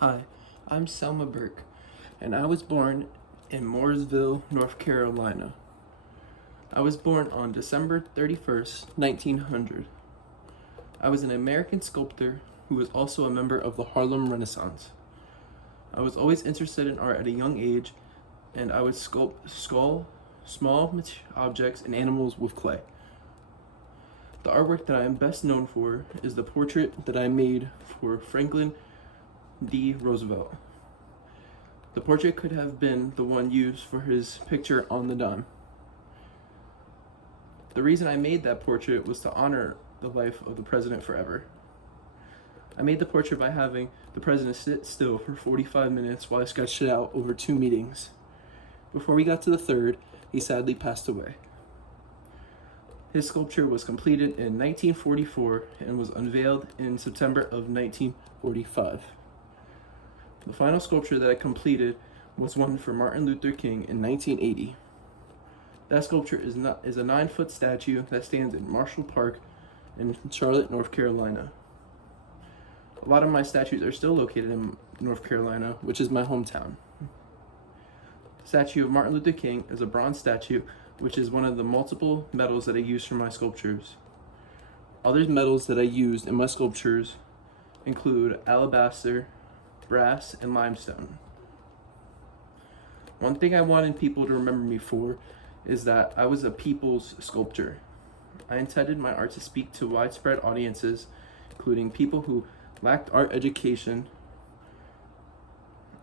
Hi, I'm Selma Burke, and I was born in Mooresville, North Carolina. I was born on December 31st, 1900. I was an American sculptor who was also a member of the Harlem Renaissance. I was always interested in art at a young age, and I would sculpt small objects and animals with clay. The artwork that I am best known for is the portrait that I made for Franklin D. Roosevelt. The portrait could have been the one used for his picture on the dime. The reason I made that portrait was to honor the life of the president forever. I made the portrait by having the president sit still for 45 minutes while I sketched it out over 2 meetings. Before we got to the third, he sadly passed away. His sculpture was completed in 1944 and was unveiled in September of 1945. The final sculpture that I completed was one for Martin Luther King in 1980. That sculpture is a 9-foot statue that stands in Marshall Park in Charlotte, North Carolina. A lot of my statues are still located in North Carolina, which is my hometown. The statue of Martin Luther King is a bronze statue, which is one of the multiple metals that I use for my sculptures. Other metals that I used in my sculptures include alabaster, brass, and limestone. One thing I wanted people to remember me for is that I was a people's sculptor. I intended my art to speak to widespread audiences, including people who lacked art education.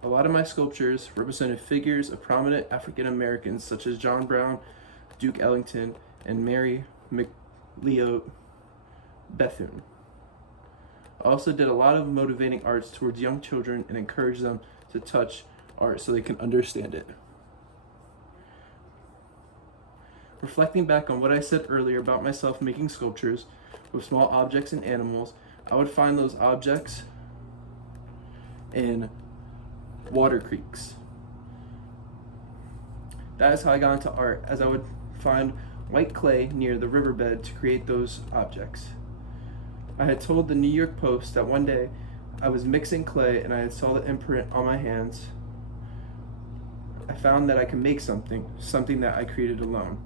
A lot of my sculptures represented figures of prominent African Americans such as John Brown, Duke Ellington, and Mary McLeod Bethune. I also did a lot of motivating arts towards young children and encouraged them to touch art so they can understand it. Reflecting back on what I said earlier about myself making sculptures with small objects and animals, I would find those objects in water creeks. That is how I got into art, as I would find white clay near the riverbed to create those objects. I had told the New York Post that one day I was mixing clay and I had saw the imprint on my hands. I found that I could make something that I created alone.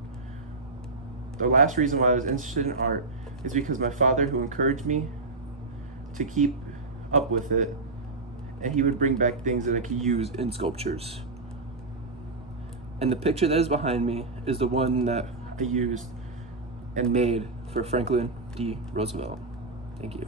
The last reason why I was interested in art is because my father, who encouraged me to keep up with it, and he would bring back things that I could use in sculptures. And the picture that is behind me is the one that I used and made for Franklin D. Roosevelt. Thank you.